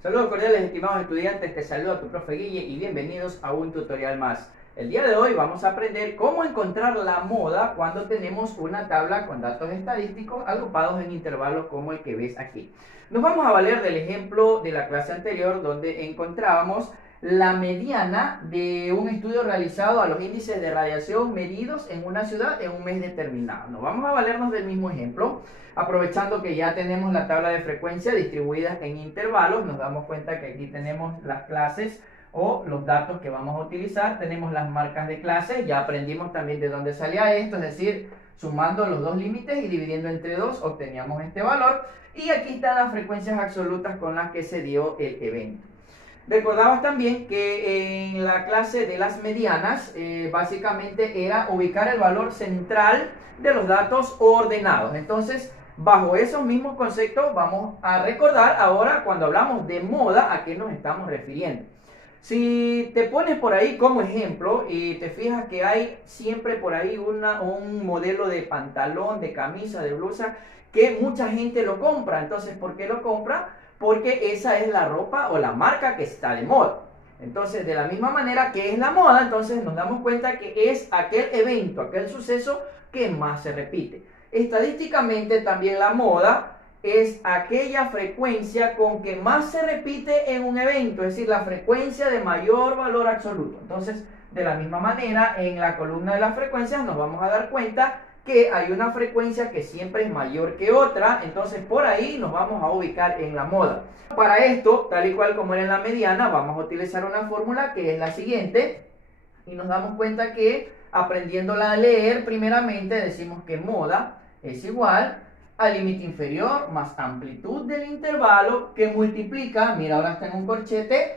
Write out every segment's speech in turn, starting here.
Saludos cordiales, estimados estudiantes, te saluda tu profe Guille y bienvenidos a un tutorial más. El día de hoy vamos a aprender cómo encontrar la moda cuando tenemos una tabla con datos estadísticos agrupados en intervalos como el que ves aquí. Nos vamos a valer del ejemplo de la clase anterior donde encontrábamos la mediana de un estudio realizado a los índices de radiación medidos en una ciudad en un mes determinado. Nos vamos a valernos del mismo ejemplo, aprovechando que ya tenemos la tabla de frecuencia distribuida en intervalos. Nos damos cuenta que aquí tenemos las clases o los datos que vamos a utilizar, tenemos las marcas de clase, ya aprendimos también de dónde salía esto, es decir, sumando los dos límites y dividiendo entre 2 obteníamos este valor, y aquí están las frecuencias absolutas con las que se dio el evento. Recordabas también que en la clase de las medianas básicamente era ubicar el valor central de los datos ordenados. Entonces, bajo esos mismos conceptos vamos a recordar ahora cuando hablamos de moda a qué nos estamos refiriendo. Si te pones por ahí como ejemplo y te fijas que hay siempre por ahí un modelo de pantalón, de camisa, de blusa que mucha gente lo compra. Entonces, ¿por qué lo compra? Porque esa es la ropa o la marca que está de moda. Entonces, de la misma manera que es la moda, entonces nos damos cuenta que es aquel evento, aquel suceso que más se repite. Estadísticamente también la moda es aquella frecuencia con que más se repite en un evento, es decir, la frecuencia de mayor valor absoluto. Entonces, de la misma manera, en la columna de las frecuencias nos vamos a dar cuenta que hay una frecuencia que siempre es mayor que otra, entonces por ahí nos vamos a ubicar en la moda. Para esto, tal y cual como era en la mediana, vamos a utilizar una fórmula que es la siguiente, y nos damos cuenta que aprendiéndola a leer, primeramente decimos que moda es igual al límite inferior más amplitud del intervalo que multiplica, mira ahora está en un corchete,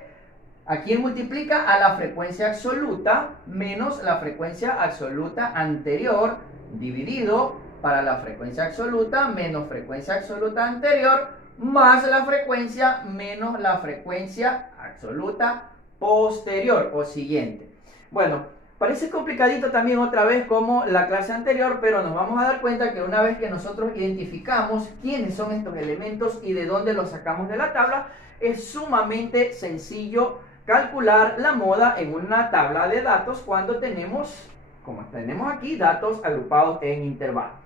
aquí multiplica a la frecuencia absoluta menos la frecuencia absoluta anterior dividido para la frecuencia absoluta menos frecuencia absoluta anterior más la frecuencia menos la frecuencia absoluta posterior o siguiente. Bueno, parece complicadito también otra vez como la clase anterior, pero nos vamos a dar cuenta que una vez que nosotros identificamos quiénes son estos elementos y de dónde los sacamos de la tabla, es sumamente sencillo calcular la moda en una tabla de datos cuando tenemos, como tenemos aquí, datos agrupados en intervalos.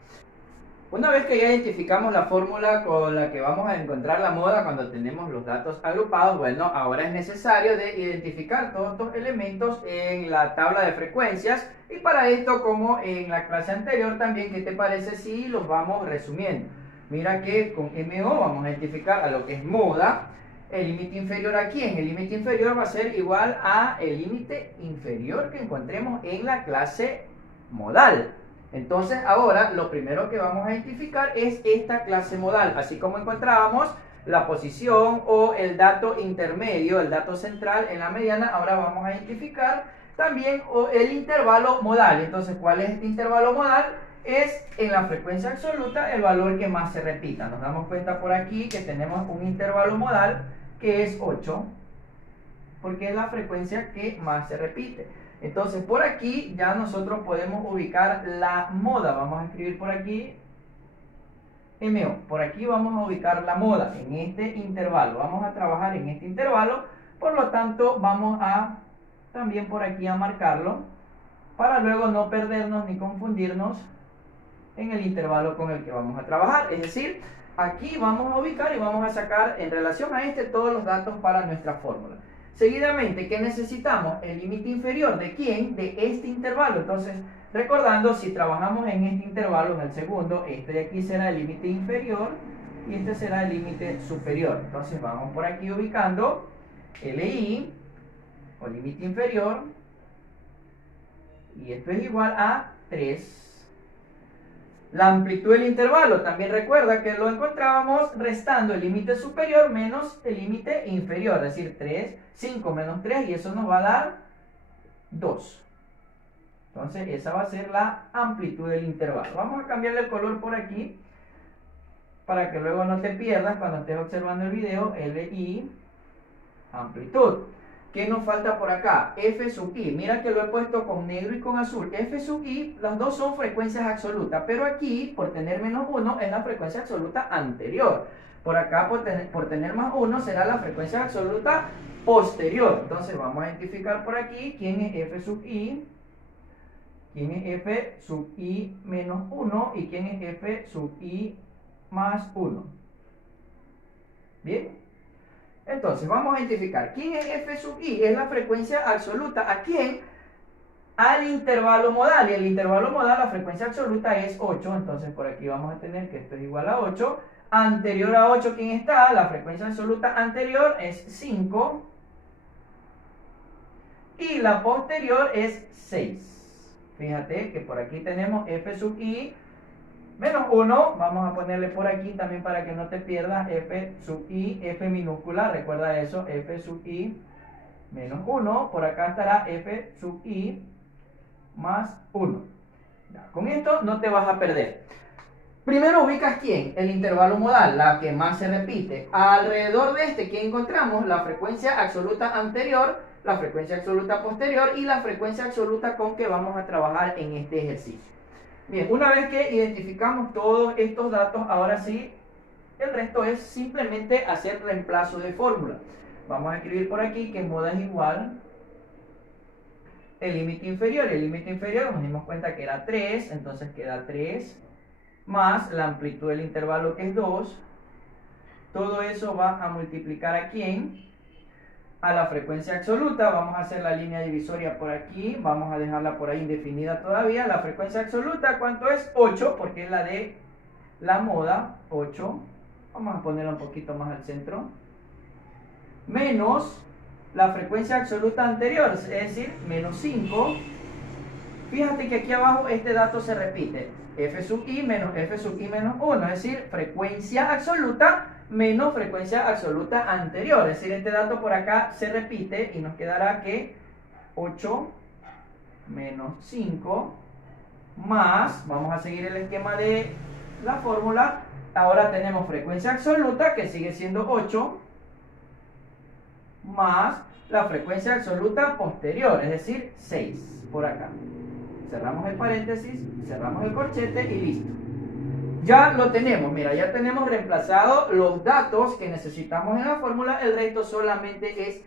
Una vez que ya identificamos la fórmula con la que vamos a encontrar la moda cuando tenemos los datos agrupados, bueno, ahora es necesario de identificar todos estos elementos en la tabla de frecuencias, y para esto, como en la clase anterior también, ¿qué te parece si los vamos resumiendo? Mira que con MO vamos a identificar a lo que es moda. El límite inferior aquí, en el límite inferior va a ser igual a el límite inferior que encontremos en la clase modal. Entonces ahora lo primero que vamos a identificar es esta clase modal, así como encontrábamos la posición o el dato intermedio, el dato central en la mediana. Ahora vamos a identificar también el intervalo modal. Entonces, ¿cuál es este intervalo modal? Es en la frecuencia absoluta el valor que más se repita. Nos damos cuenta por aquí que tenemos un intervalo modal que es 8, porque es la frecuencia que más se repite. Entonces por aquí ya nosotros podemos ubicar la moda. Vamos a escribir por aquí MO. Por aquí vamos a ubicar la moda en este intervalo. Vamos a trabajar en este intervalo. Por lo tanto vamos a también por aquí a marcarlo para luego no perdernos ni confundirnos en el intervalo con el que vamos a trabajar. Es decir, aquí vamos a ubicar y vamos a sacar en relación a este todos los datos para nuestra fórmula. Seguidamente, ¿qué necesitamos? El límite inferior. ¿De quién? De este intervalo. Entonces, recordando, si trabajamos en este intervalo, en el segundo, este de aquí será el límite inferior y este será el límite superior. Entonces, vamos por aquí ubicando LI, o límite inferior, y esto es igual a 3. La amplitud del intervalo, también recuerda que lo encontrábamos restando el límite superior menos el límite inferior, es decir, 3, 5 menos 3, y eso nos va a dar 2. Entonces, esa va a ser la amplitud del intervalo. Vamos a cambiarle el color por aquí, para que luego no te pierdas cuando estés observando el video. LI, amplitud. ¿Qué nos falta por acá? F sub i. Mira que lo he puesto con negro y con azul. F sub i, las dos son frecuencias absolutas, pero aquí, por tener menos 1, es la frecuencia absoluta anterior. Por acá, por tener más 1, será la frecuencia absoluta posterior. Entonces vamos a identificar por aquí quién es f sub i, quién es f sub i menos 1 y quién es f sub i más 1. ¿Bien? Entonces vamos a identificar quién es f sub i, es la frecuencia absoluta. ¿A quién? Al intervalo modal. Y el intervalo modal, la frecuencia absoluta es 8. Entonces por aquí vamos a tener que esto es igual a 8. Anterior a 8, ¿quién está? La frecuencia absoluta anterior es 5. Y la posterior es 6. Fíjate que por aquí tenemos f sub i menos 1. Vamos a ponerle por aquí también para que no te pierdas f sub i, f minúscula. Recuerda eso, f sub i menos 1. Por acá estará f sub i más 1. Ya, con esto no te vas a perder. Primero ubicas quién, el intervalo modal, la que más se repite. Alrededor de este, ¿qué encontramos? La frecuencia absoluta anterior, la frecuencia absoluta posterior y la frecuencia absoluta con que vamos a trabajar en este ejercicio. Bien, una vez que identificamos todos estos datos, ahora sí, el resto es simplemente hacer reemplazo de fórmula. Vamos a escribir por aquí que moda es igual el límite inferior. El límite inferior nos dimos cuenta que era 3, entonces queda 3 más la amplitud del intervalo que es 2. Todo eso va a multiplicar ¿a quién? A la frecuencia absoluta. Vamos a hacer la línea divisoria por aquí, vamos a dejarla por ahí indefinida todavía. La frecuencia absoluta, ¿cuánto es? 8, porque es la de la moda, 8. Vamos a ponerla un poquito más al centro. Menos la frecuencia absoluta anterior, es decir, menos 5. Fíjate que aquí abajo este dato se repite. F sub i menos f sub i menos 1, es decir, frecuencia absoluta menos frecuencia absoluta anterior. Es decir, este dato por acá se repite y nos quedará que 8 menos 5 más, vamos a seguir el esquema de la fórmula. Ahora tenemos frecuencia absoluta que sigue siendo 8 más la frecuencia absoluta posterior, es decir, 6 por acá. Cerramos el paréntesis, cerramos el corchete y listo. Ya lo tenemos, mira, ya tenemos reemplazado los datos que necesitamos en la fórmula. El resto solamente es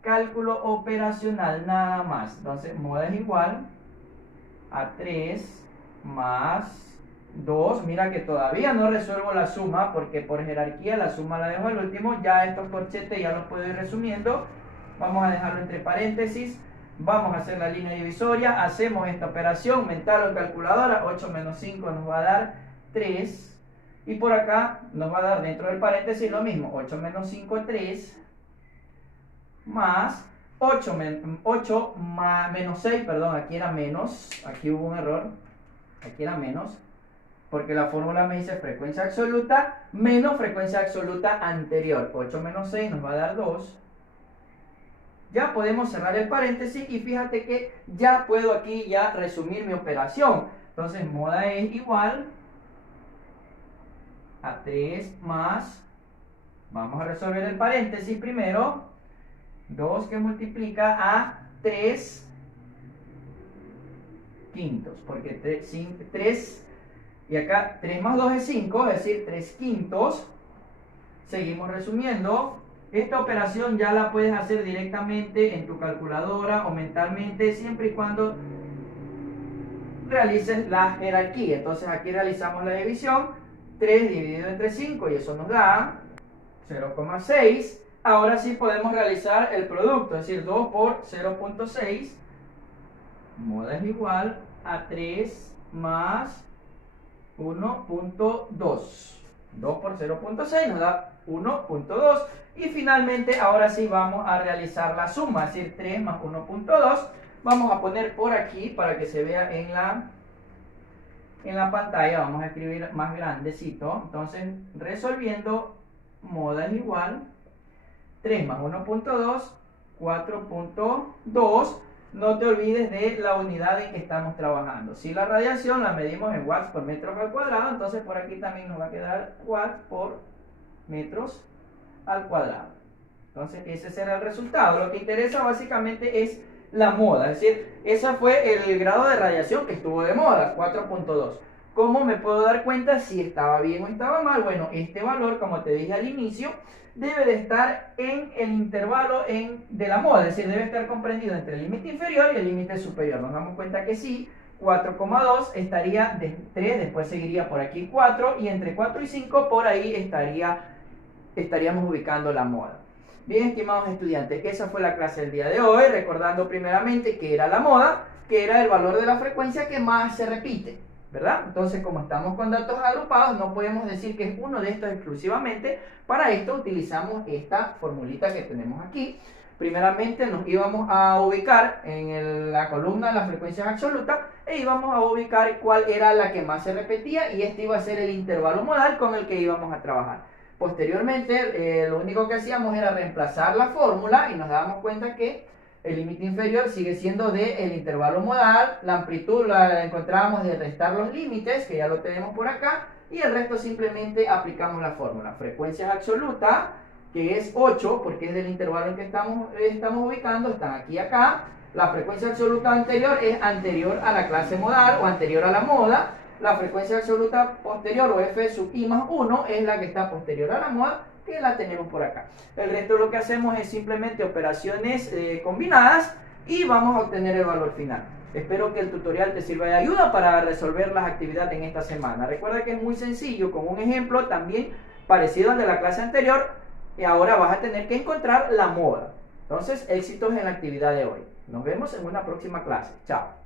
cálculo operacional, nada más. Entonces, moda es igual a 3 más 2. Mira que todavía no resuelvo la suma porque por jerarquía la suma la dejo al último. Ya estos corchetes ya los puedo ir resumiendo. Vamos a dejarlo entre paréntesis. Vamos a hacer la línea divisoria, hacemos esta operación mental o en calculadora. 8 menos 5 nos va a dar 3. Y por acá nos va a dar dentro del paréntesis lo mismo. 8 menos 5, 3. Más 8 menos 6, perdón, aquí era menos. Aquí hubo un error. Aquí era menos. Porque la fórmula me dice frecuencia absoluta menos frecuencia absoluta anterior. 8 menos 6 nos va a dar 2. Ya podemos cerrar el paréntesis y fíjate que ya puedo aquí ya resumir mi operación. Entonces, moda es igual a 3 más, vamos a resolver el paréntesis primero, 2 que multiplica a 3 quintos, porque 3 y acá 3 más 2 es 5, es decir, 3 quintos. Seguimos resumiendo. Esta operación ya la puedes hacer directamente en tu calculadora o mentalmente, siempre y cuando realices la jerarquía. Entonces aquí realizamos la división, 3 dividido entre 5 y eso nos da 0,6. Ahora sí podemos realizar el producto, es decir, 2 por 0,6. Moda es igual a 3 más 1,2. 2 por 0,6 nos da 1,2. Y finalmente, ahora sí vamos a realizar la suma, es decir, 3 más 1,2. Vamos a poner por aquí para que se vea en la pantalla. Vamos a escribir más grandecito. Entonces, resolviendo, moda es igual 3 más 1,2, 4,2. No te olvides de la unidad en que estamos trabajando. Si la radiación la medimos en watts por metro al cuadrado, entonces por aquí también nos va a quedar watts por metros al cuadrado. Entonces ese será el resultado. Lo que interesa básicamente es la moda, es decir, ese fue el grado de radiación que estuvo de moda, 4,2. ¿Cómo me puedo dar cuenta si estaba bien o estaba mal? Bueno, este valor, como te dije al inicio, debe de estar en el intervalo de la moda, es decir, debe estar comprendido entre el límite inferior y el límite superior. Nos damos cuenta que sí, 4,2 estaría de 3, después seguiría por aquí 4, y entre 4 y 5 por ahí estaríamos ubicando la moda. Bien, estimados estudiantes, esa fue la clase del día de hoy, recordando primeramente que era la moda, que era el valor de la frecuencia que más se repite, ¿verdad? Entonces, como estamos con datos agrupados, no podemos decir que es uno de estos exclusivamente. Para esto utilizamos esta formulita que tenemos aquí. Primeramente nos íbamos a ubicar en la columna de las frecuencias absolutas e íbamos a ubicar cuál era la que más se repetía, y este iba a ser el intervalo modal con el que íbamos a trabajar. Posteriormente, lo único que hacíamos era reemplazar la fórmula y nos dábamos cuenta que el límite inferior sigue siendo del intervalo modal, la amplitud la encontrábamos de restar los límites, que ya lo tenemos por acá, y el resto simplemente aplicamos la fórmula. Frecuencias absolutas, que es 8, porque es del intervalo en que estamos ubicando, están aquí y acá. La frecuencia absoluta anterior es anterior a la clase modal o anterior a la moda. La frecuencia absoluta posterior, o f sub i más 1, es la que está posterior a la moda, que la tenemos por acá. El resto de lo que hacemos es simplemente operaciones combinadas y vamos a obtener el valor final. Espero que el tutorial te sirva de ayuda para resolver las actividades en esta semana. Recuerda que es muy sencillo, con un ejemplo también parecido al de la clase anterior, y ahora vas a tener que encontrar la moda. Entonces, éxitos en la actividad de hoy. Nos vemos en una próxima clase. Chao.